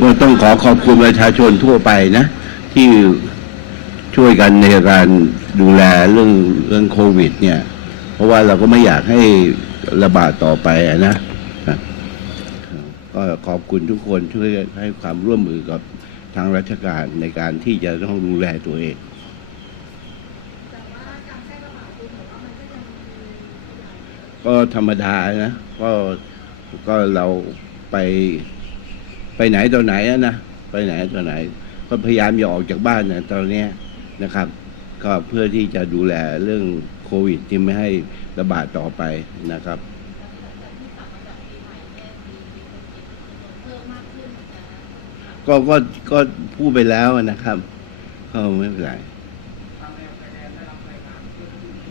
ก็ต้องขอขอบคุณประชาชนทั่วไปนะ ที่ช่วยกันในการดูแลเรื่องเรื่องโควิด เนี่ย เพราะว่าเราก็ไม่อยากให้ระบาดต่อไปนะก็ขอบคุณทุกคนช่วยให้ความร่วมมือกับทางราชการในการที่จะต้องดูแลตัวเองก็ธรรมดานะ ก็ก็เราไป ไปไหนต่อไหนอะนะไปไหนต่อไหน ก็พยายามอย่าออกจากบ้านนะตอนนี้นะครับ ก็เพื่อที่จะดูแลเรื่องโควิด ที่ไม่ให้ระบาดต่อไปนะครับก็ก็ก็พูดไปแล้วนะครับก็ไม่เป็นไร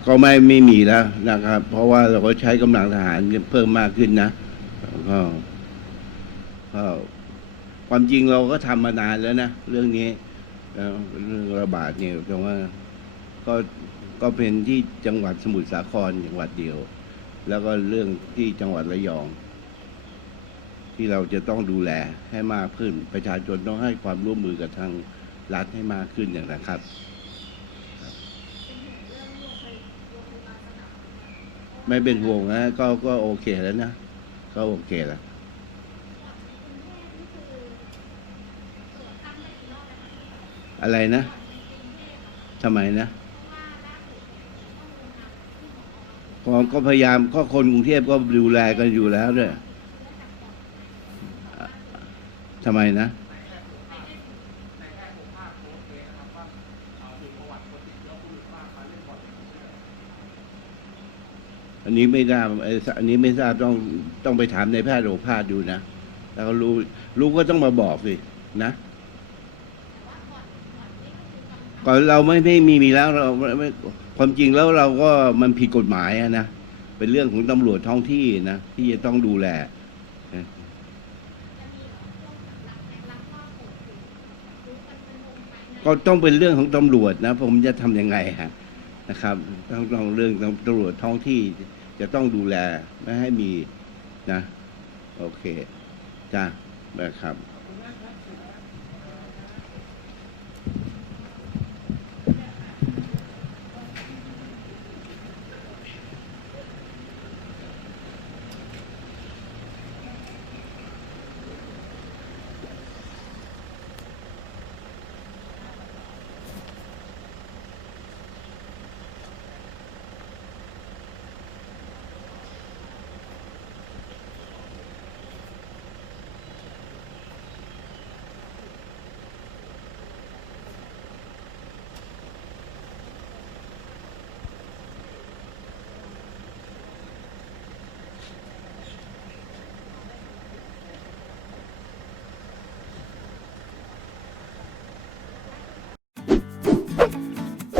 ก็ไม่ไม่มีแล้วนะครับ เพราะว่าเราก็ใช้กำลังทหารเพิ่มมากขึ้นนะก็ก็ ความจริงเราก็ทำมานานแล้วนะเรื่องนี้เรื่องระบาดเนี่ยแต่ว่าก็ก็เป็นที่จังหวัดสมุทรสาครจังหวัดเดียว แล้วก็เรื่องที่จังหวัดระยอง ที่เราจะต้องดูแลให้มากขึ้น ประชาชนต้องให้ความร่วมมือกับทางรัฐให้มากขึ้นอย่างนะครับไม่เป็นห่วงนะก็ก็โอเคแล้วนะ ก็โอเคแล้ว อะไรนะทำไมนะก็ก็พยายามก็คนกรุงเทพก็ดูแลกันอยู่แล้วด้วยอะทำไมนะอันนี้ไม่ทราบอันนี้ไม่ทราบต้องต้องไปถามในแพทย์โอภาสดูนะ แล้วก็รู้รู้ก็ต้องมาบอกสินะ ก่อนเราไม่ไม่มีมีแล้วเราไม่ไม่ความจริงแล้วเราก็มันผิดกฎหมายอะนะเป็นเรื่องของตำรวจท้องที่นะที่จะต้องดูแลก็ต้องเป็นเรื่องของตำรวจนะผมจะทำยังไงฮะนะครับต้องต้องเรื่องตำรวจท้องที่จะต้องดูแลไม่ให้มีนะ โอเคจ้านะครับ